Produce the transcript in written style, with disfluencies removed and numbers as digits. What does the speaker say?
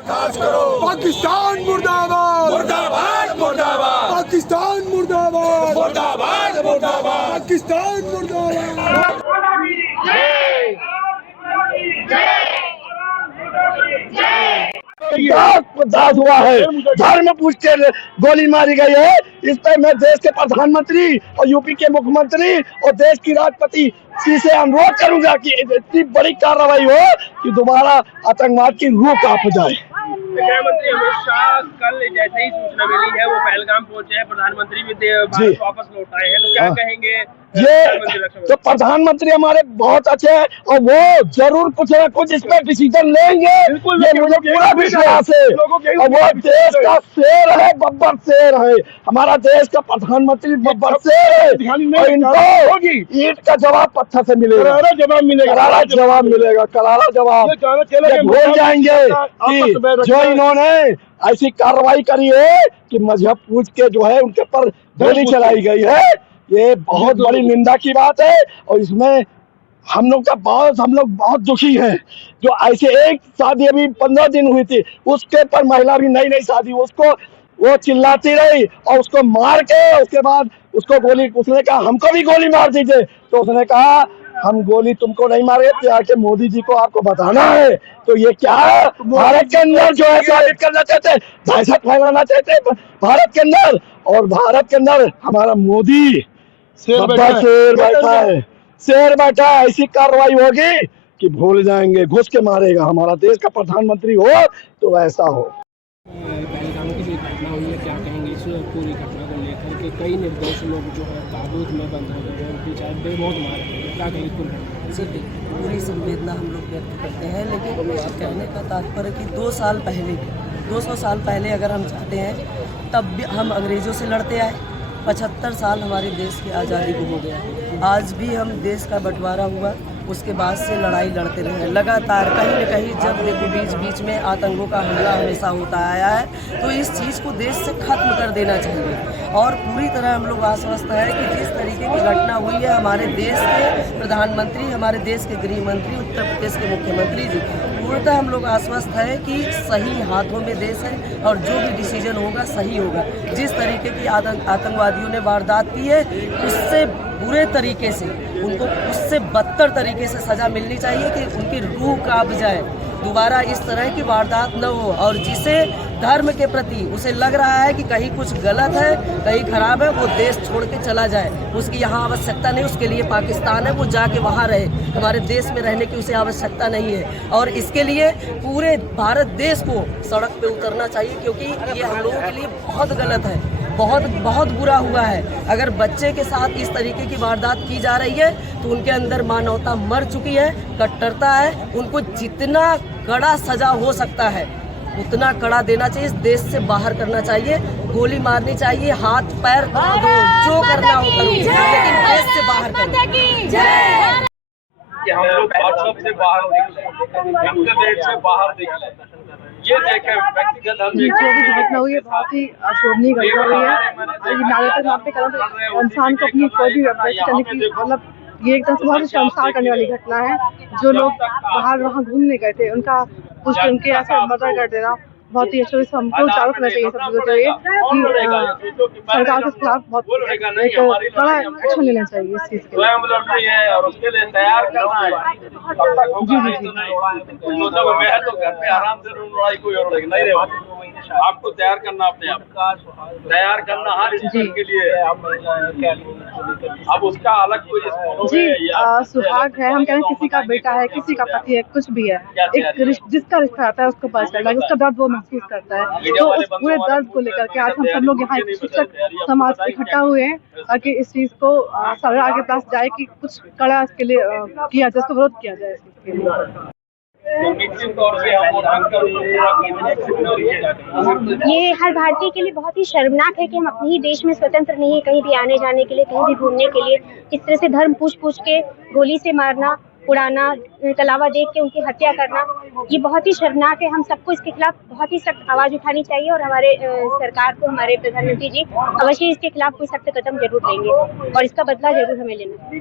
खास करो। पाकिस्तान मुर्दाबाद, मुर्दाबाद मुर्दाबाद, पाकिस्तान मुर्दाबाद, मुर्दाबाद मुर्दाबाद, पाकिस्तान मुर्दाबाद। दास हुआ है, धर्म पूछ के गोली मारी गई है। इस पर मैं देश के प्रधानमंत्री और यूपी के मुख्यमंत्री और देश की राष्ट्रपति जी से अनुरोध करूंगा कि इतनी बड़ी कार्रवाई हो कि दोबारा आतंकवाद की रूह कांप जाए। गृहमंत्री अमित शाह कल जैसे ही सूचना मिली है वो पहलगाम पहुंचे हैं, प्रधानमंत्री भी भारत वापस लौट आए हैं, तो क्या कहेंगे? ये तो प्रधानमंत्री हमारे बहुत अच्छे हैं और वो जरूर कुछ न कुछ इस पर डिसीजन लेंगे, ये मुझे पूरा विश्वास है। और वो देश का शेर है, बब्बर शेर है, हमारा देश का प्रधानमंत्री बब्बर शेर है और इनको ईंट का जवाब पत्थर से मिलेगा, करारा जवाब मिलेगा, करारा जवाब। भूल जाएंगे कि जो इन्होंने ऐसी कार्रवाई करी है कि मजहब पूछ के जो है उनके पर गोली चलाई गई है, ये बहुत बड़ी निंदा की बात है। और इसमें हम लोग बहुत दुखी हैं। जो ऐसे एक शादी अभी 15 दिन हुई थी, उसके पर महिला भी नई शादी, उसको वो चिल्लाती रही और उसको मार के उसके बाद उसको गोली, उसने कहा हमको भी गोली मार दीजिए, तो उसने कहा हम गोली तुमको नहीं मारे, जाके मोदी जी को आपको बताना है। तो ये क्या भारत के अंदर जो है साबित करना चाहते हैं, दहशत फैलाना चाहते हैं भारत के अंदर। और भारत के अंदर हमारा मोदी शेर बैठा है। ऐसी कार्रवाई होगी कि भूल जाएंगे, घुस के मारेगा। हमारा देश का प्रधानमंत्री हो तो ऐसा हो। पहलगाम की जो घटना हुई है, क्या कहेंगे इस पूरी घटना को लेकर के? कई निर्दोष लोग जो है ताबूत में बंद हो गए हैं, उनकी चाहे बेमौत मारे गए, क्या कहेंगे पूरी घटना? सर पूरी संवेदना हम लोग व्यक्त करते हैं, लेकिन कहने का तात्पर्य कि 200 साल पहले अगर हम चाहते हैं तब भी हम अंग्रेज़ों से लड़ते आए। 75 साल हमारे देश की आज़ादी को हो गया, आज भी हम देश का बंटवारा हुआ, उसके बाद से लड़ाई लड़ते रहे लगातार। कहीं न कहीं जब देखो बीच में आतंकों का हमला हमेशा होता आया है, तो इस चीज़ को देश से ख़त्म कर देना चाहिए। और पूरी तरह हम लोग आश्वस्त हैं कि जिस तरीके की घटना हुई है, हमारे देश के प्रधानमंत्री, हमारे देश के गृह मंत्री, उत्तर प्रदेश के मुख्यमंत्री जी, पूर्णतः हम लोग आश्वस्त है कि सही हाथों में देश है और जो भी डिसीजन होगा सही होगा। जिस तरीके की आतंकवादियों ने वारदात की है, उससे बुरे तरीके से उनको उससे बदतर तरीके से सज़ा मिलनी चाहिए कि उनकी रूह कांप जाए, दोबारा इस तरह की वारदात न हो। और जिसे धर्म के प्रति उसे लग रहा है कि कहीं कुछ गलत है, कहीं खराब है, वो देश छोड़ के चला जाए, उसकी यहाँ आवश्यकता नहीं। उसके लिए पाकिस्तान है, वो जाके वहाँ रहे, हमारे देश में रहने की उसे आवश्यकता नहीं है। और इसके लिए पूरे भारत देश को सड़क पे उतरना चाहिए, क्योंकि ये हम लोगों के लिए बहुत गलत है, बहुत बुरा हुआ है। अगर बच्चे के साथ इस तरीके की वारदात की जा रही है तो उनके अंदर मानवता मर चुकी है, कट्टरता है। उनको जितना कड़ा सजा हो सकता है उतना कड़ा देना चाहिए, इस देश से बाहर करना चाहिए, गोली मारनी चाहिए, हाथ पैर दो, जो करना हो करो, लेकिन देश से बाहर करो। कि हम लोग व्हाट्सएप से बाहर निकले, इंटरनेट से बाहर निकले, ये देखें व्यक्तिगत हम जो भी घटना हुई है बहुत ही अशोभनीय घटना हुई है। नागरिकता आपने कहा इंसान को अपनी कोई भी व्यक्त करने की, मतलब ये एक तरह से बहुत ही शर्मसार करने वाली घटना है। जो लोग बाहर वहाँ घूमने गए थे उनके ऐसे मर्डर कर देना बहुत ही अच्छा। हमको चालू करना चाहिए सब चीज़ों के लिए कि सरकार के खिलाफ बहुत एक बड़ा एक्शन लेना चाहिए इस चीज़ के लिए। और उसके लिए तैयार करना है। घर पे आराम से लड़ाई कोई और नहीं रहे, आपको तैयार करना, अपने आप तैयार करना हर स्थिति के लिए। अब उसका अलग कोई जी सुहाग है, हम कह रहे हैं किसी का बेटा है, किसी का पति है, कुछ भी है, एक जिसका रिश्ता आता है उसको पता चलता है, उसका दर्द वो महसूस करता है। तो उस पूरे दर्द को लेकर के आज हम सब लोग यहाँ शिक्षक समाज इकट्ठा हुए हैं ताकि इस चीज़ को सरकार के पास जाए कि कुछ कड़ा इसके लिए किया जाए, इसको विरोध किया जाए इस चीज़ के लिए। ये हर भारतीय के लिए बहुत ही शर्मनाक है कि हम अपने ही देश में स्वतंत्र नहीं है, कहीं भी आने जाने के लिए, कहीं भी घूमने के लिए इस तरह से धर्म पूछ के गोली से मारना, उड़ाना, तलावा देख के उनकी हत्या करना, ये बहुत ही शर्मनाक है। हम सबको इसके खिलाफ बहुत ही सख्त आवाज उठानी चाहिए और हमारे सरकार को, हमारे प्रधानमंत्री जी अवश्य इसके खिलाफ कोई सख्त कदम जरूर लेंगे और इसका बदला जरूर हमें लेना है।